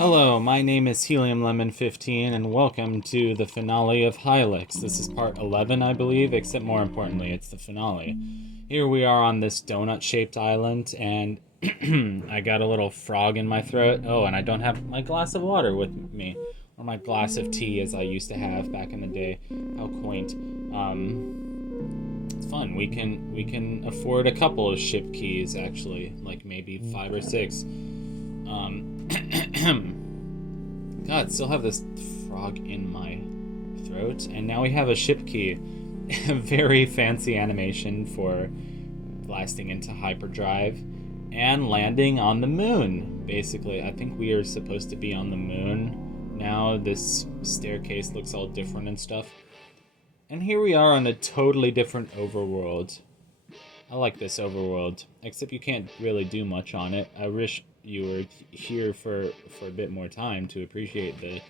Hello, my name is Helium Lemon 15 and welcome to the finale of Hylics. This is part 11, I believe, except more importantly, it's the finale. Here we are on this donut-shaped island, and I got a little frog in my throat. Oh, and I don't have my glass of water with me, or my glass of tea as I used to have back in the day. How quaint. It's fun. We can afford a couple of ship keys, actually, like maybe 5 or 6. God, still have this frog in my throat. And now we have a ship key. A very fancy animation for blasting into hyperdrive and landing on the moon. Basically, I think we are supposed to be on the moon. Now this staircase looks all different and stuff. And here we are on a totally different overworld. I like this overworld, except you can't really do much on it. I wish you were here for a bit more time to appreciate the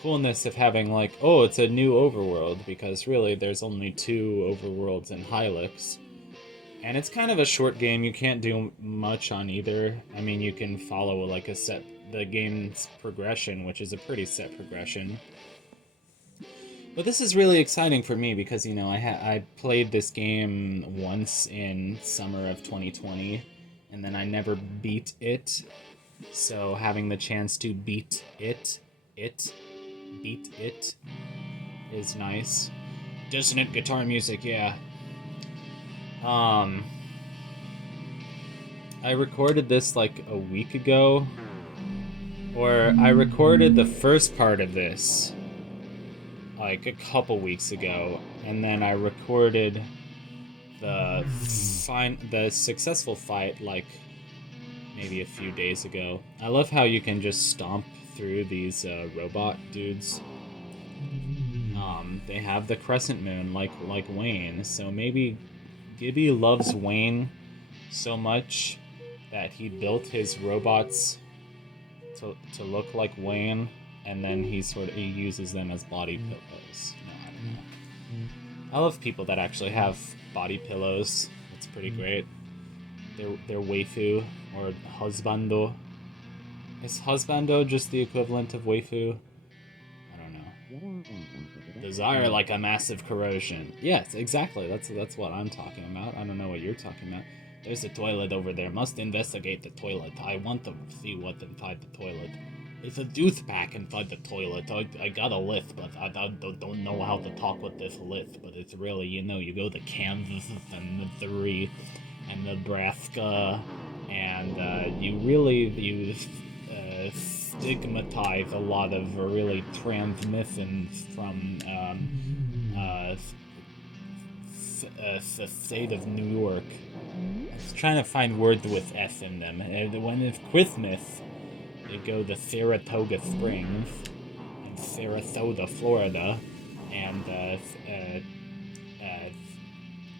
coolness of having, like, oh, it's a new overworld, because really there's only 2 overworlds in Hylics. And it's kind of a short game, you can't do much on either. I mean, you can follow like the game's progression, which is a pretty set progression. But this is really exciting for me because, you know, I played this game once in summer of 2020, and then I never beat it. So having the chance to beat it is nice. Dissonant guitar music, yeah. I recorded this like a week ago, or I recorded the first part of this like a couple weeks ago, and then I recorded the successful fight like maybe a few days ago. I love how you can just stomp through these robot dudes. They have the crescent moon like Wayne, so maybe Gibby loves Wayne so much that he built his robots to look like Wayne, and then he uses them as body pillows. No, I don't know. I love people that actually have body pillows. It's pretty great. They're waifu or husbando. Is husbando just the equivalent of waifu? I don't know. Desire like a massive corrosion. Yes, exactly. That's what I'm talking about. I don't know what you're talking about. There's a toilet over there. Must investigate the toilet. I want to see what's inside the toilet. There's a juice pack inside the toilet. I got a list, but I don't know how to talk with this list. But it's really, you know, you go to Kansas and Missouri and Nebraska, and you stigmatize a lot of really transmissions from the state of New York. I was trying to find words with S in them. When it's Christmas, they go to Saratoga Springs and Sarasota, Florida, and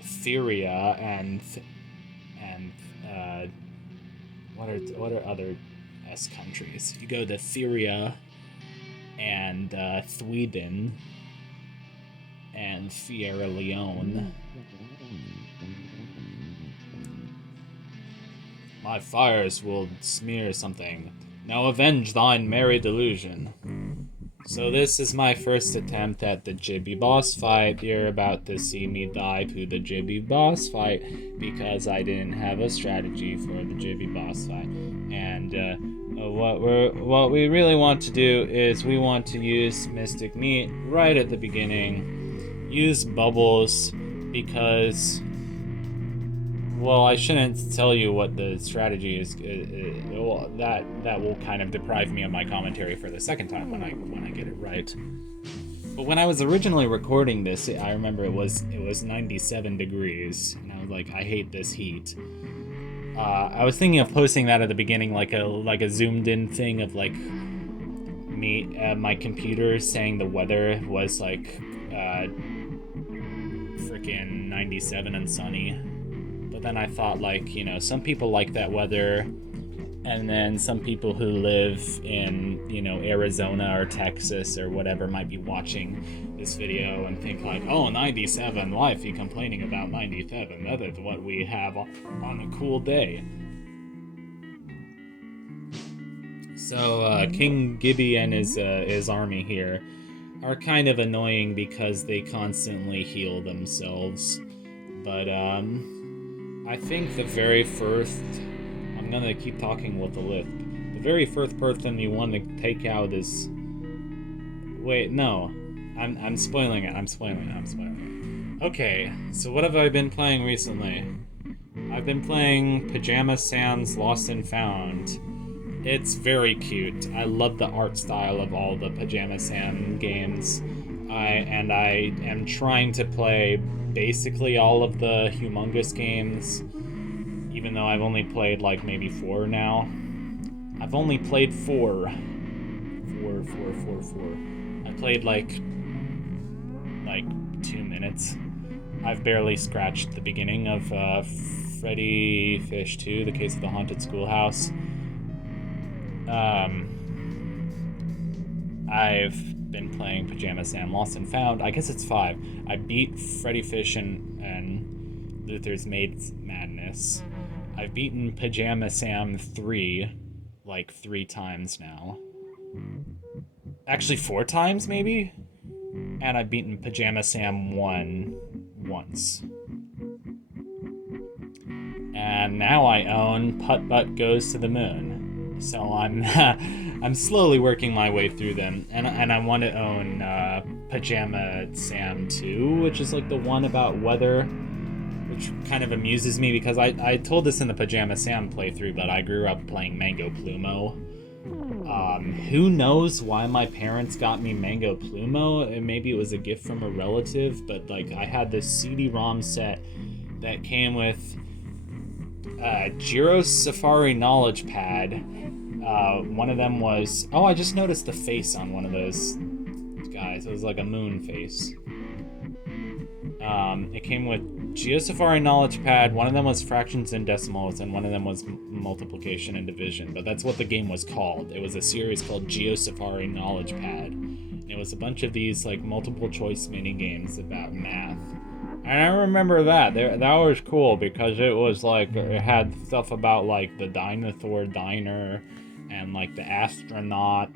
Syria and what are other S countries? You go to Syria and Sweden and Sierra Leone. My fires will smear something. Now avenge thine merry delusion. So this is my first attempt at the Jibby boss fight. You're about to see me die to the Jibby boss fight because I didn't have a strategy for the Jibby boss fight. And what we really want to do is we want to use Mystic Meat right at the beginning. Use bubbles because, well, I shouldn't tell you what the strategy is. Well, that will kind of deprive me of my commentary for the second time when I get it right. But when I was originally recording this, I remember it was 97 degrees, and I was like, I hate this heat. I was thinking of posting that at the beginning, like a zoomed in thing of like me my computer saying the weather was like freaking 97 and sunny. But then I thought, like, you know, some people like that weather, and then some people who live in, you know, Arizona or Texas or whatever might be watching this video and think like, oh, 97, why is he complaining about 97? That is what we have on a cool day. So King Gibby and his army here are kind of annoying because they constantly heal themselves. But I think the very first, I'm gonna keep talking with the lisp. The very first person you want to take out is, wait, no, I'm spoiling it. I'm spoiling it. Okay, so what have I been playing recently? I've been playing Pajama Sam's Lost and Found. It's very cute. I love the art style of all the Pajama Sam games. I am trying to play basically all of the Humongous games, even though I've only played like maybe 4 now. I've only played 4. I played like 2 minutes. I've barely scratched the beginning of Freddy Fish 2, The Case of the Haunted Schoolhouse. I've been playing Pajama Sam Lost and Found. I guess it's 5. I beat Freddy Fish and Luther's Maid's Madness. I've beaten Pajama Sam 3 like 3 times now. Actually 4 times maybe? And I've beaten Pajama Sam 1 once. And now I own Putt Butt Goes to the Moon. So I'm slowly working my way through them, and I want to own Pajama Sam 2, which is like the one about weather, which kind of amuses me because I told this in the Pajama Sam playthrough, but I grew up playing Mango Plumo. Who knows why my parents got me Mango Plumo? Maybe it was a gift from a relative, but like I had this CD-ROM set that came with Gyro Safari Knowledge Pad. One of them was... Oh, I just noticed the face on one of those guys. It was like a moon face. It came with GeoSafari Knowledge Pad. One of them was Fractions and Decimals, and one of them was Multiplication and Division. But that's what the game was called. It was a series called GeoSafari Knowledge Pad. And it was a bunch of these like multiple choice mini games about math. And I remember that was cool because it was like, it had stuff about like the dinosaur diner and like the astronaut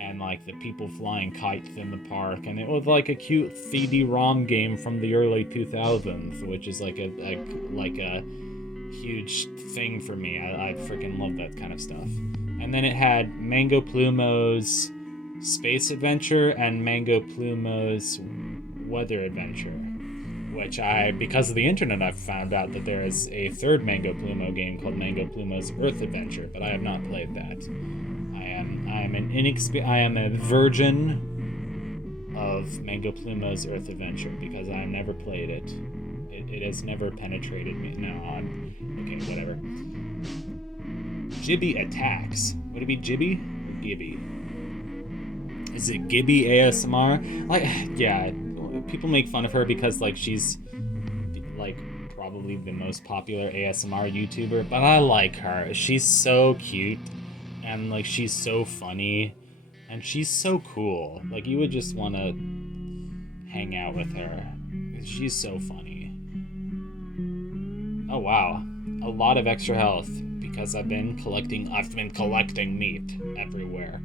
and like the people flying kites in the park, and it was like a cute CD-ROM game from the early 2000s, which is like a huge thing for me. I freaking love that kind of stuff. And then it had Mango Plumo's Space Adventure and Mango Plumo's Weather Adventure, which because of the internet, I've found out that there is a third Mango Plumo game called Mango Plumo's Earth Adventure, but I have not played that. I am a virgin of Mango Plumo's Earth Adventure because I never played it. It has never penetrated me. No, okay, whatever. Gibby Attacks. Would it be Gibby or Gibby? Is it Gibby ASMR? Like, yeah. People make fun of her because like she's like probably the most popular ASMR YouTuber, but I like her. She's so cute and like she's so funny and she's so cool. Like you would just want to hang out with her. She's so funny. Oh wow, a lot of extra health because I've been collecting meat everywhere.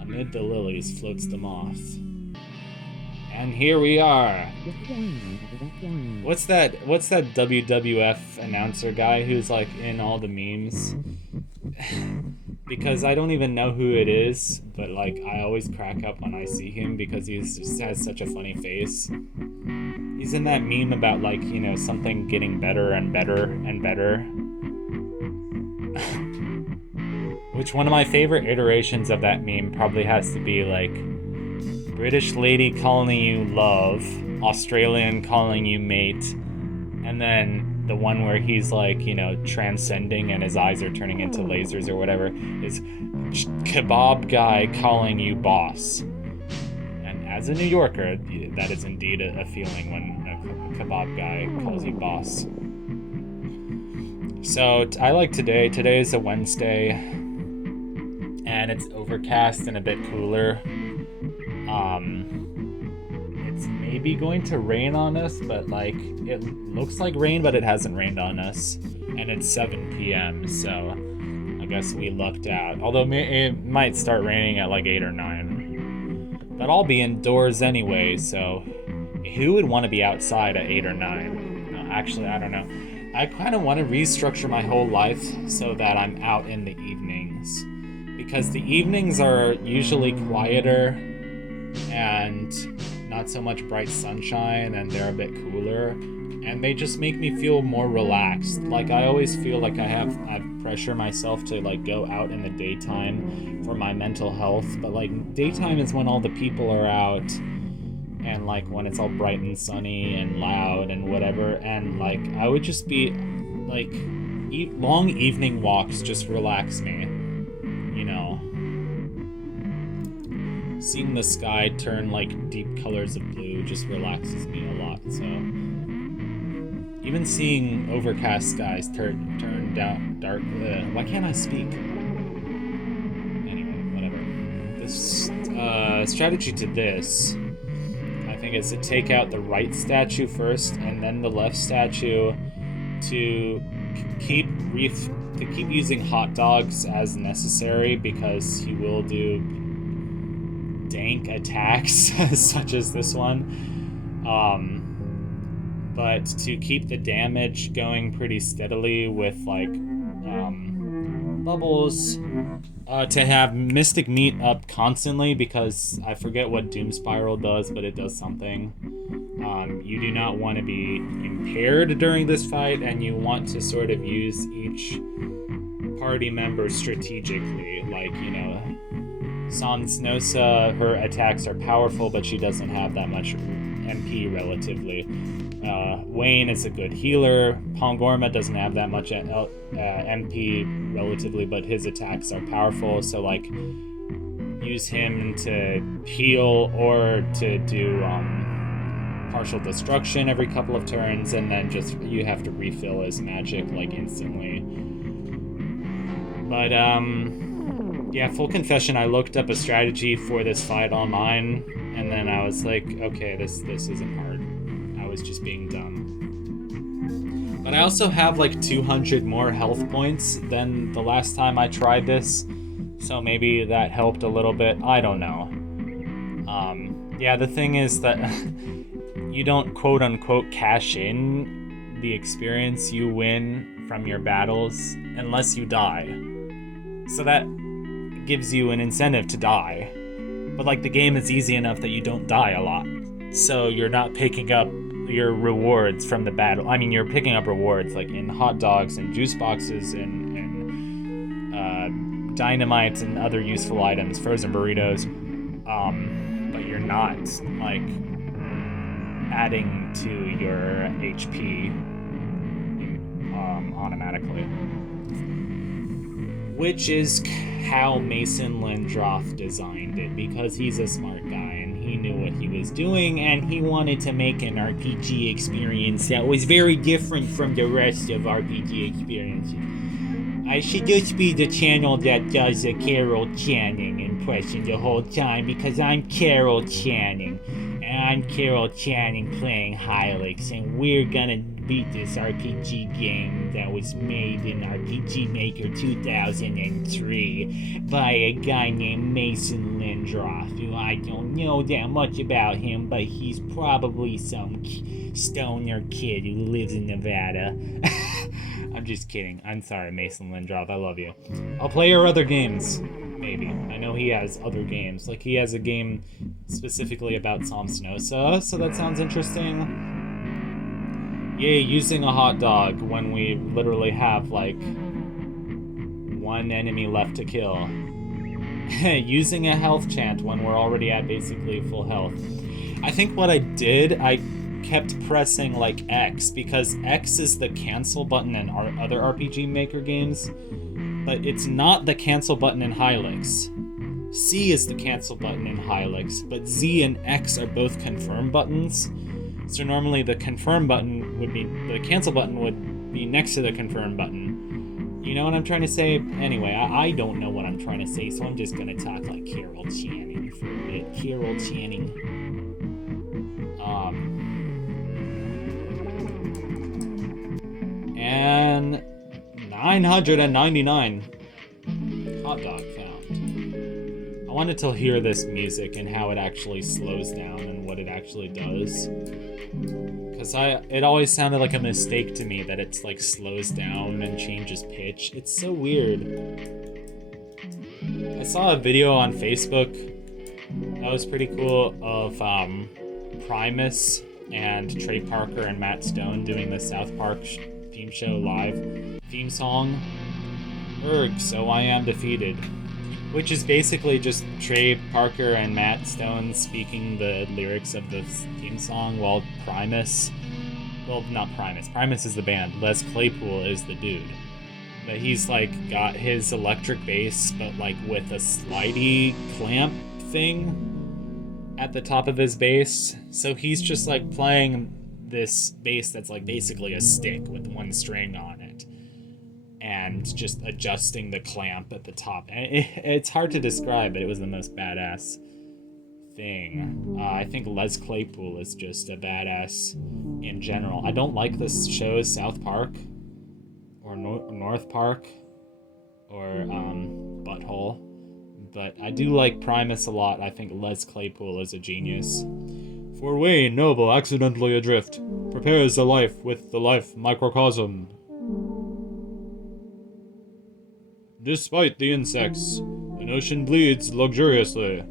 Amid the lilies floats the moth. And here we are. What's that WWF announcer guy who's like in all the memes? Because I don't even know who it is, but like I always crack up when I see him because he just has such a funny face. He's in that meme about like, you know, something getting better and better and better. Which one of my favorite iterations of that meme probably has to be like British lady calling you love, Australian calling you mate, and then the one where he's like, you know, transcending and his eyes are turning into lasers or whatever is kebab guy calling you boss. And as a New Yorker, that is indeed a feeling when a kebab guy calls you boss. So I like today. Today is a Wednesday, and it's overcast and a bit cooler. It's maybe going to rain on us, but like it looks like rain, but it hasn't rained on us, and it's 7 p.m. so I guess we lucked out. Although it might start raining at like 8 or 9. But I'll be indoors anyway, so who would want to be outside at 8 or 9? No, actually, I don't know. I kind of want to restructure my whole life so that I'm out in the evenings. Because the evenings are usually quieter and not so much bright sunshine, and they're a bit cooler, and they just make me feel more relaxed. Like, I always feel like I pressure myself to like go out in the daytime for my mental health, but like daytime is when all the people are out, and like when it's all bright and sunny and loud and whatever, and like I would just be like long evening walks just relax me, you know. Seeing the sky turn like deep colors of blue just relaxes me a lot. So even seeing overcast skies turn down dark. Why can't I speak? Anyway, whatever. This strategy to this, I think, is to take out the right statue first and then the left statue to keep using hot dogs as necessary, because he will do dank attacks such as this one, but to keep the damage going pretty steadily with like bubbles, to have Mystic Meat up constantly, because I forget what Doom Spiral does, but it does something. You do not want to be impaired during this fight, and you want to sort of use each party member strategically, like, you know, Snosa, her attacks are powerful, but she doesn't have that much MP relatively. Wayne is a good healer. Pongorma doesn't have that much MP relatively, but his attacks are powerful, so like use him to heal or to do partial destruction every couple of turns, and then just you have to refill his magic like instantly. But yeah, full confession, I looked up a strategy for this fight online, and then I was like, okay, this isn't hard. I was just being dumb. But I also have like 200 more health points than the last time I tried this, so maybe that helped a little bit. I don't know. Yeah, the thing is that you don't quote-unquote cash in the experience you win from your battles unless you die. So that gives you an incentive to die, but like the game is easy enough that you don't die a lot, so you're not picking up your rewards from the battle. I mean, you're picking up rewards like in hot dogs and juice boxes and dynamite and other useful items, frozen burritos, but you're not like adding to your HP automatically. Which is how Mason Lindroth designed it, because he's a smart guy and he knew what he was doing, and he wanted to make an RPG experience that was very different from the rest of RPG experiences. I should just be the channel that does a Carol Channing impression the whole time, because I'm Carol Channing, and I'm Carol Channing playing Hylics, and we're gonna beat this RPG game that was made in RPG Maker 2003 by a guy named Mason Lindroth, who I don't know that much about him, but he's probably some stoner kid who lives in Nevada. I'm just kidding. I'm sorry, Mason Lindroth. I love you. I'll play your other games. Maybe. I know he has other games. Like, he has a game specifically about Snosa, so that sounds interesting. Yay, using a hot dog when we literally have, like, one enemy left to kill. Using a health chant when we're already at basically full health. I think what I did, I kept pressing, like, X, because X is the cancel button in our other RPG Maker games, but it's not the cancel button in Hylics. C is the cancel button in Hylics, but Z and X are both confirm buttons. So normally the confirm button would be, the cancel button would be next to the confirm button. You know what I'm trying to say? Anyway, I don't know what I'm trying to say, so I'm just gonna talk like Carol Channing for a bit. Carol Channing. And 999. Hot dog found. I wanted to hear this music and how it actually slows down and what it actually does. Because it always sounded like a mistake to me that it's like slows down and changes pitch. It's so weird. I saw a video on Facebook that was pretty cool of Primus and Trey Parker and Matt Stone doing the South Park theme show live theme song. Erg, so I am defeated. Which is basically just Trey Parker and Matt Stone speaking the lyrics of the theme song while Primus, well, not Primus, Primus is the band, Les Claypool is the dude. But he's like got his electric bass, but like with a slidey clamp thing at the top of his bass. So he's just like playing this bass that's like basically a stick with one string on it. And just adjusting the clamp at the top. It's hard to describe, but it was the most badass thing. I think Les Claypool is just a badass in general. I don't like this show, South Park, or North Park, or Butthole, but I do like Primus a lot. I think Les Claypool is a genius. For Wayne Noble, accidentally adrift, prepares the life with the life microcosm. Despite the insects, an ocean bleeds luxuriously,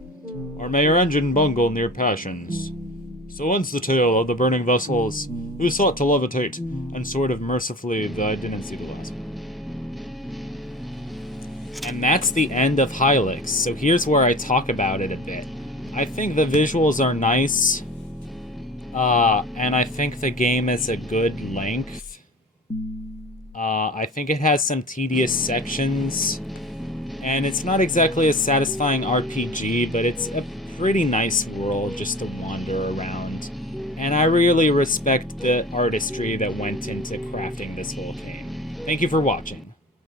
or may your engine bungle near passions. So ends the tale of the burning vessels, who sought to levitate, and sort of mercifully, I didn't see the last one. And that's the end of Hylics, so here's where I talk about it a bit. I think the visuals are nice, and I think the game is a good length. I think it has some tedious sections, and it's not exactly a satisfying RPG, but it's a pretty nice world just to wander around. And I really respect the artistry that went into crafting this whole game. Thank you for watching.